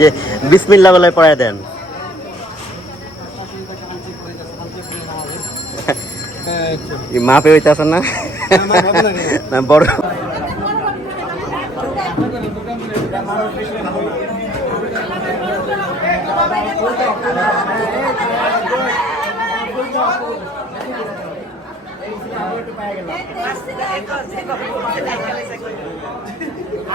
যে বিসমিল্লা বলে পড়ায় দেন। এই মাপে হইতেছেন না? বড়।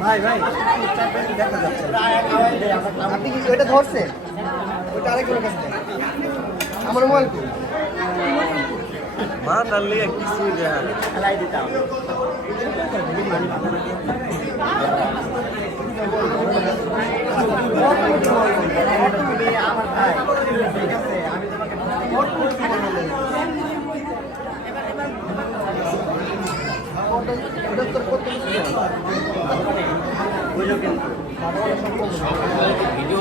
ভাই ভাই দেখা যাচ্ছে আপনি কি ওইটা ধরছেন? ওইটা আরেকজনের কাছে আমার মোবাইল? মা তার লিগে কিছু দেখা দিতাম আমার ভাই ঠিক আছে আমি তোমাকে ওটা তোর করতে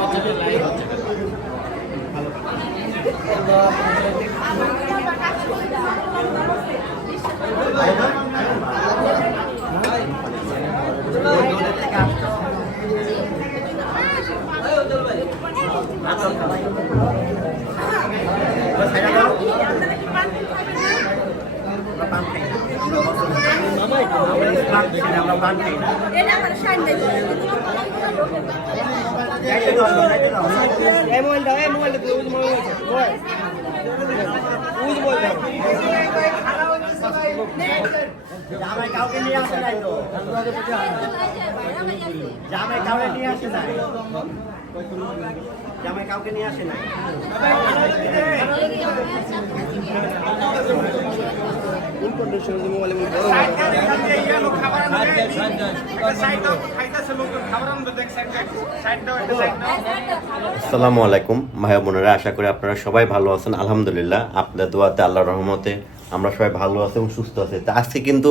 হচ্ছে লাইভ হচ্ছে আমরা পান খাই না এটা আমার সামনে যাইতে দাও, যাইতে দাও। এই মোবাইল দাও এই মোবাইল দাও ওই মোবাইল আছে মোবাইল ওই মোবাইল দাও জামাই কাউকে নিয়ে আসে নাই তো জামাই কাউকে নিয়ে আসে নাই? জামাই কাউকে নিয়ে আসে বড় আসসালামু আলাইকুম ভাই বোনেরা আশা করি আপনারা সবাই ভালো আছেন। আলহামদুলিল্লাহ আপনাদের দোয়াতে আল্লাহর রহমতে আমরা সবাই ভালো আছি এবং সুস্থ আছি। তা আজকে কিন্তু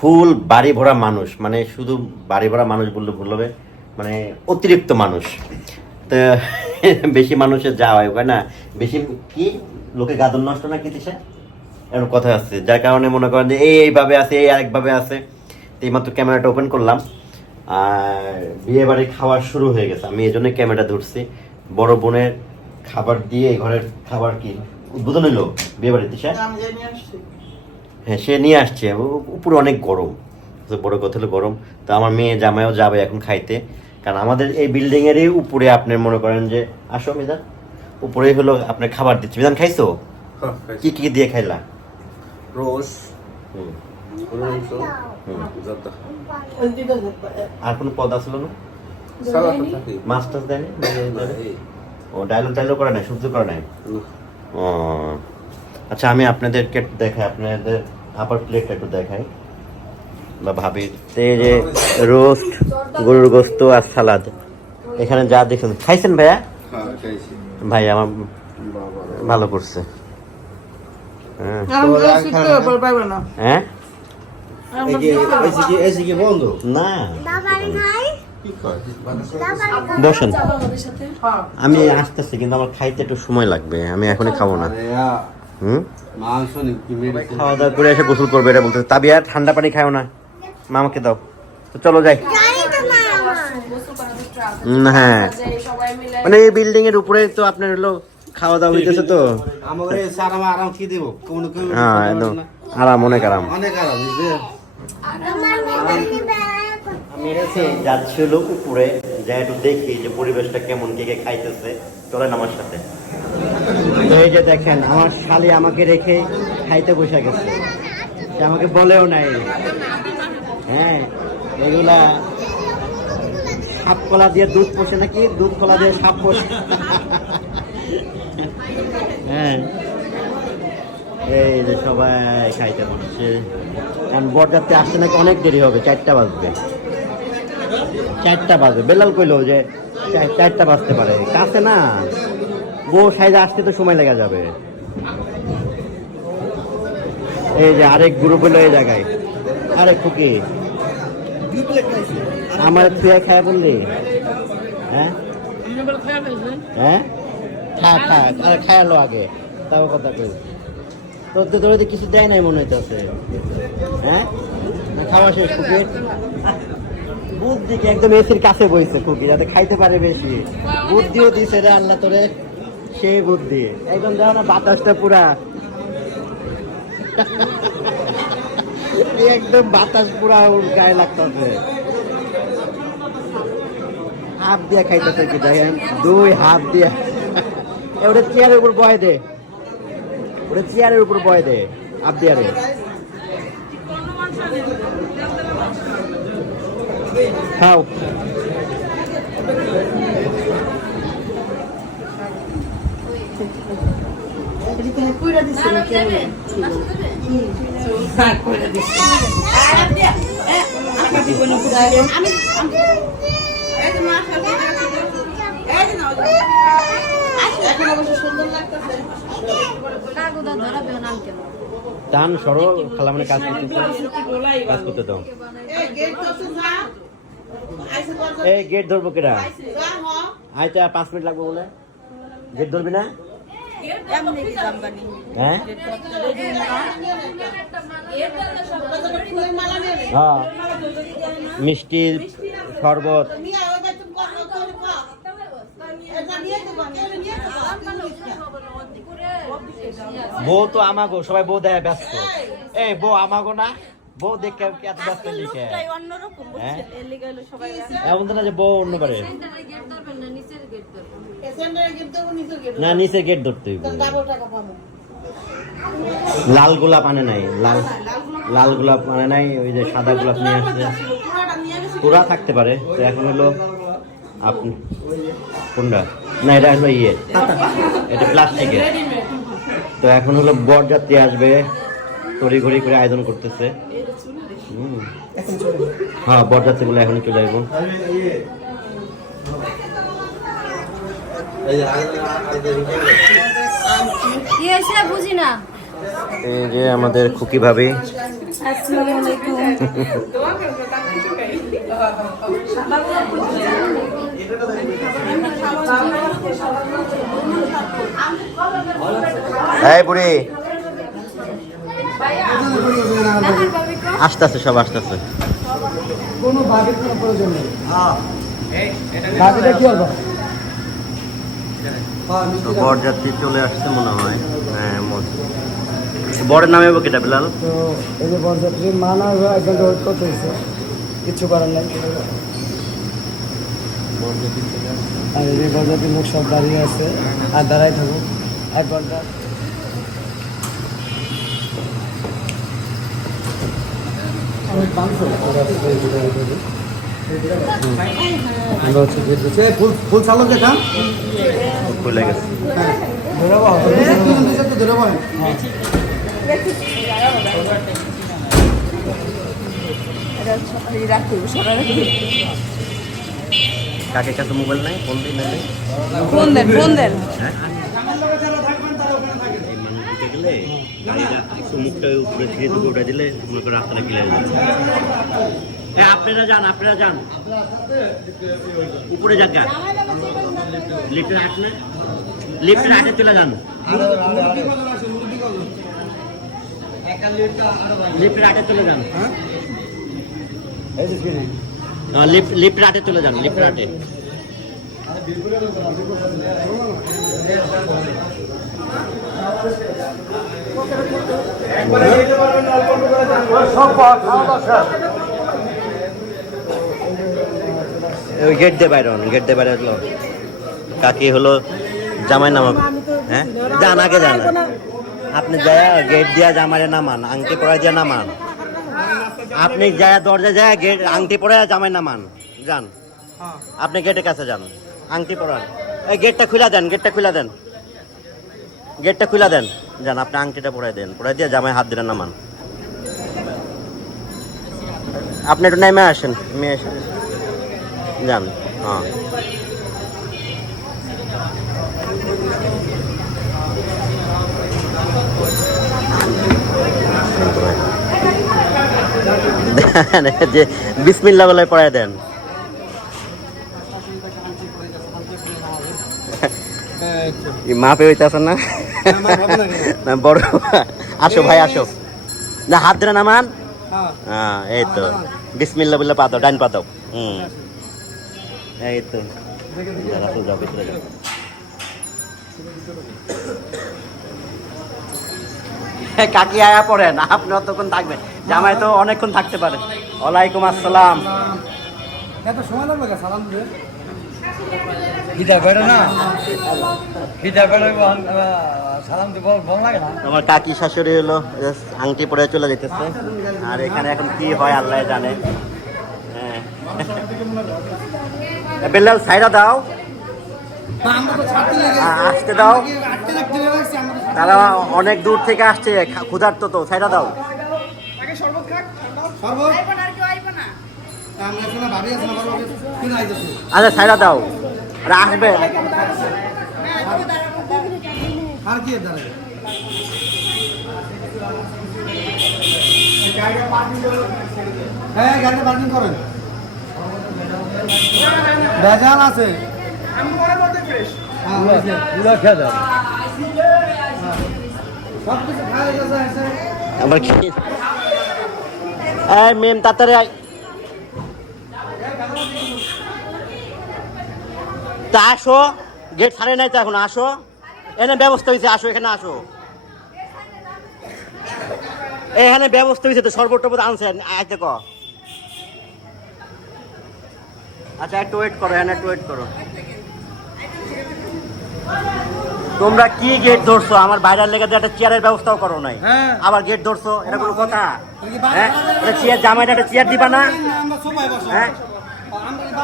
ফুল বাড়ি ভরা মানুষ মানে শুধু বাড়ি ভরা মানুষ বললে ভুল হবে মানে অতিরিক্ত মানুষ। তো বেশি মানুষের যাওয়া হয় না? বেশি কি? লোকে গাদন নষ্ট না কি দিশা এরকম কথা আছে। যার কারণে মনে করেন যে এই এইভাবে আছে, এই আরেকভাবে আছে। তো এইমাত্র ক্যামেরাটা ওপেন করলাম, আর বিয়ে বাড়ি খাওয়া শুরু হয়ে গেছে। আমি এই জন্য ক্যামেরাটা ধরছি। বড় বোনের খাবার দিয়ে এই ঘরের খাবার কি? উদ্বোধন হইল বিয়ে বাড়িতে হ্যাঁ সে নিয়ে আসছে। উপরে অনেক গরম। বড় কথা হলো গরম। তো আমার মেয়ে জামাইও যাবে এখন খাইতে। কারণ আমাদের এই বিল্ডিং এরই উপরে আপনি মনে করেন যে আসো মিজান। উপরে হলো আপনার খাবার দিচ্ছে। মিজান খাইছো? কি কি দিয়ে খাইলা? রোজ। আর কোনো পদ আসলো না? মাছ টাছ দেয়নি? ও ডায়লগ ডায়লগ করে নাই সহ্য করে নাই? ও। আচ্ছা আমি আপনাদেরকে একটু দেখাই আপনাদের আপার প্লেটটা একটু দেখাই। বা ভাবি তো এই যে রোস্ট গরুর গোস্ত আর সালাদ এখানে যা দেখুন খাইছেন ভাইয়া? হ্যাঁ, ভাই আমার ভালো করছে। হ্যাঁ। হ্যাঁ না। বসেন। আমি আসতেছি কিন্তু আমার খাইতে একটু সময় লাগবে। আমি এখনই খাব না। হুম? খাওয়া দাওয়া করে এসে গোসল করবে এটা বলতে তাবিয়া ঠান্ডা পানি খাও না মা আমাকে দাও। তো চলো যাই। হ্যাঁ। মানে এই বিল্ডিং এর উপরে তো আপনার হলো খাওয়া দাওয়া হইতেছে তো। আরাম কি দেবো? হ্যাঁ একদম। আরাম অনেক আরাম। অনেক আরাম আমি যাচ্ছি উপরে যা একটু দেখি যে পরিবেশটা কেমন, কে কে খাইতেছে। চলেন আমার সাথে। এই যে দেখেন, আমার শালি আমাকে রেখে খাইতে বসে গেছে। সে আমাকে বলেও নাই। হ্যাঁ এগুলা সাপ কলা দিয়ে দুধ পোষে নাকি? দুধ কলা দিয়ে সাপ পোষে। হ্যাঁ এই যে সবাই খাইতে বসছে। কারণ বরযাত্রী আসতে নাকি অনেক দেরি হবে, চারটা বাজবে। চারটা বাজবে বেলাল কইলো যে চারটা বাজতে পারে। কাছে না। বউ সাইজে আসতে তো সময় লেগে যাবে। এই যে আরেক গ্রুপ হলো এই জায়গায়। আরে খুকি আমার তুই খায় বললি? হ্যাঁ? হ্যাঁ? খা খা আরে খায়ালো আগে। তাও কথা কই। তোর তো কিছু দেয় নাই মনে হইতেছে। হ্যাঁ? খাওয়া শেষ কুকির বুদ্ধি কি একদম এসির কাছে বইছে কুকি যাতে খাইতে পারে বেশি। বুদ্ধিও দিছে রে আল্লাহ তোরে, সেই বুদ্ধি। একদম দেখো না, বাতাসটা পুরা। একদম বাতাস পুরা ওর গায়ে লাগতেছে। হাত দিয়া খাইতেছে কি দেখেন? দুই হাত দিয়া। ওটা চেয়ারের উপর বয় দে। ওটা চেয়ারের উপর বয় দে, হাত দিয়া খাও টান সরল খালা মানে কাজ করতে কাজ করতে দাও এই গেট ধরবো কেরা আইটা পাঁচ মিনিট লাগবে বলে। গেট ধরবি না? হ্যাঁ? হ্যাঁ। মিষ্টি, শরবত। বউ তো আমাগো, সবাই বউ দেয়, ব্যস্ত। এই বউ আমাগো না? বউ দেখে এত ব্যস্ত লিখে হ্যাঁ? এমন তো না যে বউ অন্য পারে না নিচে গেট ধরতে লাল গোলাপ আনে নাই লাল লাল গোলাপ আনে নাই ওই যে সাদা গোলাপ নিয়ে আসছে। পুরা থাকতে পারে তো এখন হলো আপনি কোনটা? না এটা হলো ইয়ে। এটা প্লাস্টিকের। তো এখন হলো বরযাত্রী আসবে। তড়ি ঘড়ি করে আয়োজন করতেছে। হ্যাঁ বরযাত্রী বলে এখন চলে যাব যে এই আমাদের খুকি ভাবি। এই বুড়ি। আসতেছে সব আসতেছে। কোনো ভাবির কোনো প্রয়োজন নেই। ভাবিটা কি হবে? তো বরযাত্রী চলে আসছে মনে হয়। হ্যাঁ বরের নামে কেটা বিলাল? তো এই যে বরযাত্রীর মানা এক ঘণ্টা ওয়েট করতে হয়েছে কিচ্ছু করার নাই। আর এই যে বরযাত্রীর লোক সব দাঁড়িয়ে আছে। আর দাঁড়াই থাকুক। এক ঘণ্টা। আমরা হচ্ছে গেট দিচ্ছি। ফুল ফুল চালক এটা খুলে গেছে কাকে কাছে মোবাইল নাই ফোন দিই নাই ফোন দেন ফোন দেন হ্যাঁ এই মানুষ ঢুকে গেলে একটু মুখটা উপরে উঠে দিলে মনে করে রাস্তাটা ক্লিয়ার হয়ে যাবে। হ্যাঁ আপনারা যান আপনারা যান। উপরে যান গা হাট না লিফটের হাটে চলে যান। লিফটের হাটে চলে যান। লিফট লিফটের হাটে চলে যান লিফটের গেট বাইরে গেট দিয়ে বাইরে কাকি হলো জামাই নামা হ্যাঁ? যান আগে যান। আপনি যায় গেট দিয়া জামারে নামান আংটি পরে দিয়া নামান। আপনি যায় দরজা যায় গেট আংটি পরে জামাই নামান। যান। আপনি গেটের কাছে যান। আংটি পরান। এই গেটটা খুলে দেন গেটটা খুলে দেন। গেটটা খুলে দেন। যান, আপনি আংটিটা পরাই দেন। পরাই দিয়ে জামাই হাত দিলে নামান। আপনি একটু নেমে আসেন। নেমে আসেন যান হ্যাঁ। যে বিসমিল্লা বলে পড়ায় দেন। মাপে হইতেছে না? না বড় আসো ভাই আসো। না হাত ধরে নামান। হ্যাঁ। এই তো। বিসমিল্লা বলে পাতো ডান পাতো হুম। এই তো। যাও, ভিতরে যাও। কাকি আয়া পড়েন আপনি অতক্ষণ থাকবেন। জামাই তো অনেকক্ষণ থাকতে পারে। ওয়ালাইকুম আসসালাম। এত সময় লাগবে সালাম আমার কাকি শাশুড়ি হলো আংটি পরে চলে যেতেছে আর এখানে এখন কি হয় আল্লাহ জানে। হ্যাঁ। বেল্লাল সাইরা দাও। আমরা তো ছাড়তে লেগে। আ- আসতে দাও। তারা অনেক দূর থেকে আসছে ক্ষুধার্ত তো সাইরা দাও। আচ্ছা সাইরা দাও। আসবে আর কি দাঁড়াবে হ্যাঁ গাড়িটা পার্কিং করেন। ভেজাল আছে। হ্যাঁ, আবার কি? মেম তাড়াতাড়ি তা আসো গেট ছাড়ে নাই তো এখন আসো। এখানে ব্যবস্থা হয়েছে আসো এখানে আসো। এখানে ব্যবস্থা হয়েছে তো সর্বত্র আনছে। আইতে ক আচ্ছা একটু ওয়েট করো এখানে একটু ওয়েট করো। তোমরা কি গেট ধরছো? আমার বাইরের লেগে একটা চেয়ারের ব্যবস্থাও করো নাই। হ্যাঁ। আবার গেট ধরছো? এটা কোনো কথা? হ্যাঁ? চেয়ার জামাইটা একটা চেয়ার দিবা না? হ্যাঁ?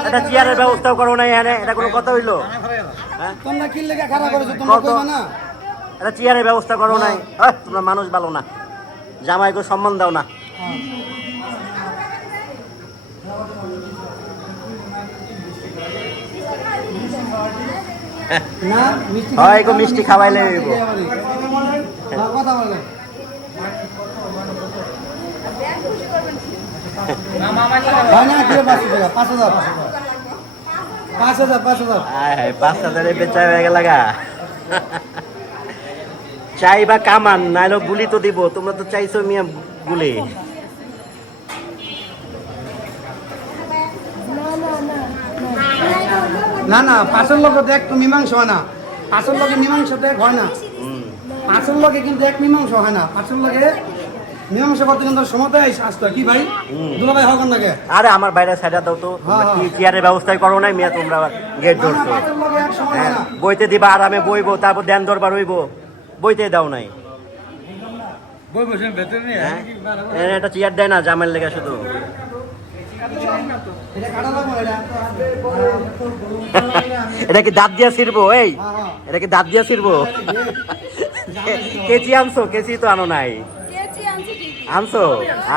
একটা চেয়ারের ব্যবস্থাও করো নাই এখানে এটা কোনো কথা হইল? হ্যাঁ? তোমরা কি লেগে খারাপ করেছ? তোমরা কইবা না। একটা চেয়ারের ব্যবস্থা করো নাই। তোমরা মানুষ ভালো না। জামাইকে সম্মান দাও না। না মিষ্টি খাওয়াইলে। কথা বলে হয় না কি পাঁচশো টাকা পাঁচ হাজার পাঁচ হাজার পাঁচ পাঁচ হাজারে বেচা হয়ে গেল গা চাই বা কামান নাইলো গুলি তো দিব তোমরা তো চাইছো মিয়া গুলি না না পাঁচের লোকে তো একটু মীমাংস হয় না পাঁচের লোকে মীমাংস তো এক হয় না। পাঁচের লোকে কিন্তু এক মীমাংস হয় না। পাঁচের লোকে মীমাংসা করতে কিন্তু সময় আসতে কি ভাই? দুলা ভাই হকন লাগে আরে আমার বাইরে সাইডা দাও তো। হ্যাঁ, কি হ্যাঁ। চেয়ারের ব্যবস্থাই করো নাই মিয়া? তোমরা গেট ধরছো। হয় বইতে দিবা আরামে বইবো তারপর দেন দরবার হইব। বইতে দাও নাই। একটা চেয়ার দেয় না জামের লেগে শুধু। এটা কি দাঁত দিয়া ছিড়বো? এই। এটা কি দাঁত দিয়া ছিড়বো? কেচি আনছো? কেচি তো আনো নাই। আনছো?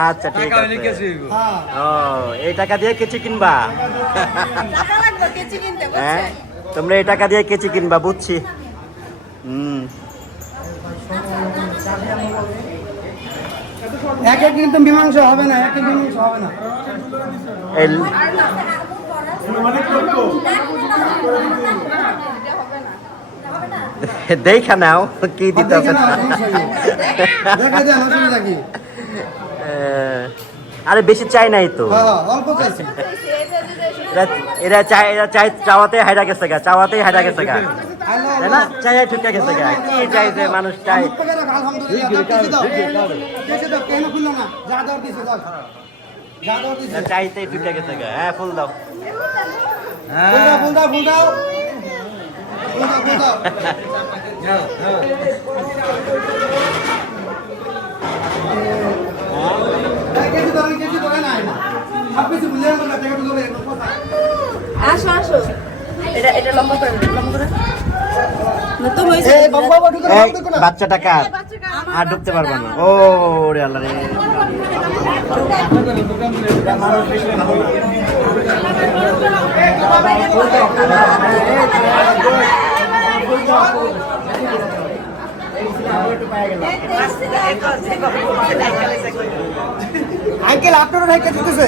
আচ্ছা ঠিক আছে। হ্যাঁ ও এই টাকা দিয়ে কেচি কিনবা? হ্যাঁ? তোমরা এই টাকা দিয়ে কেচি কিনবা বুঝছি। হুম। এক এক কিন্তু মীমাংসা হবে না এক এক মীমাংসা হবে না। দেখা নাও কি দিতে আরে বেশি চাই নাই তো। হ্যাঁ হ্যাঁ, অল্প চাইছি। এরা- এরা চাই এরা চাই চাওয়াতে হাইরা গেছে গা চাওয়াতেই হাইরা গেছে গা। তাই না? চাই ঠুকে গেছে গা। কি চাইছে মানুষ চাই? যা। চাইতেই ঠুকে গেছে গা। হ্যাঁ ফুল দাও। ফুল দাও, ফুল দাও, ফুল দাও। আসো আসো এটা এটা লম্বা করে লম্বা করে বাচ্চাটা কার আর ঢুকতে পারবে না ও রে আল্লাহ রে আঙ্কেল আপনারও ঢাকা দিতেছে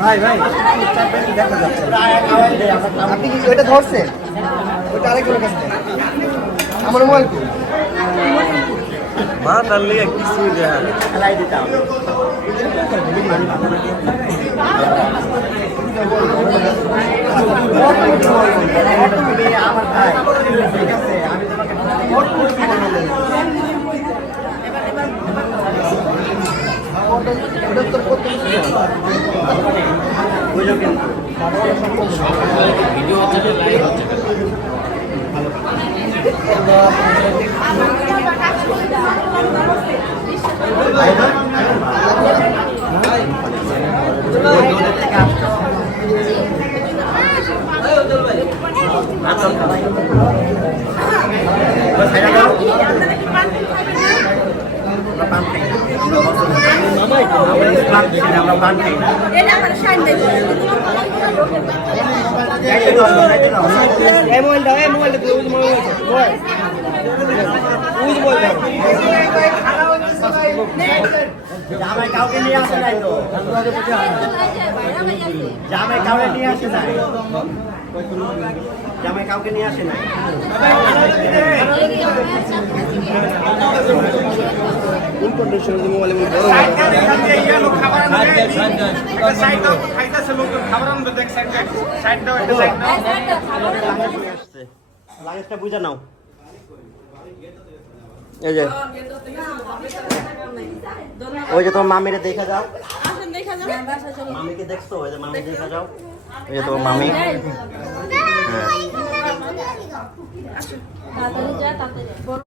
ভাই ভাই আপনি কি ওইটা ধরছেন? ওইটা আরেকজনের কাছে আমার মোবাইল মা তার লিগে কিছু দেখা খেলাই দিতাম আমার ভাই ঠিক আছে আমি ওটা তোর করতে কিছু না। বুঝো কিন্তু আমরা পান খাই না এটা আমার শাইন দেব যাইতে দাও, যাইতে দাও। এই মোবাইলটা এই মোবাইলটা তুই ওই মোবাইলটা মোবাইল ওই মোবাইলটা জামাই কাউকে নিয়ে আসে নাই তো জামাই কাউকে নিয়ে আসে নাই জামাই কাউকে নিয়ে আসে নাই কোন কন্ডিশনে যে মোবাইল এমন বড় লাগেজটা বুঝে নাও এই যে। ওই যে তোমার মামিরে দেখা যাও। মামিকে দেখছ? ওই যে মামি দেখা যাও। ওই যে তোমার মামি। হ্যাঁ।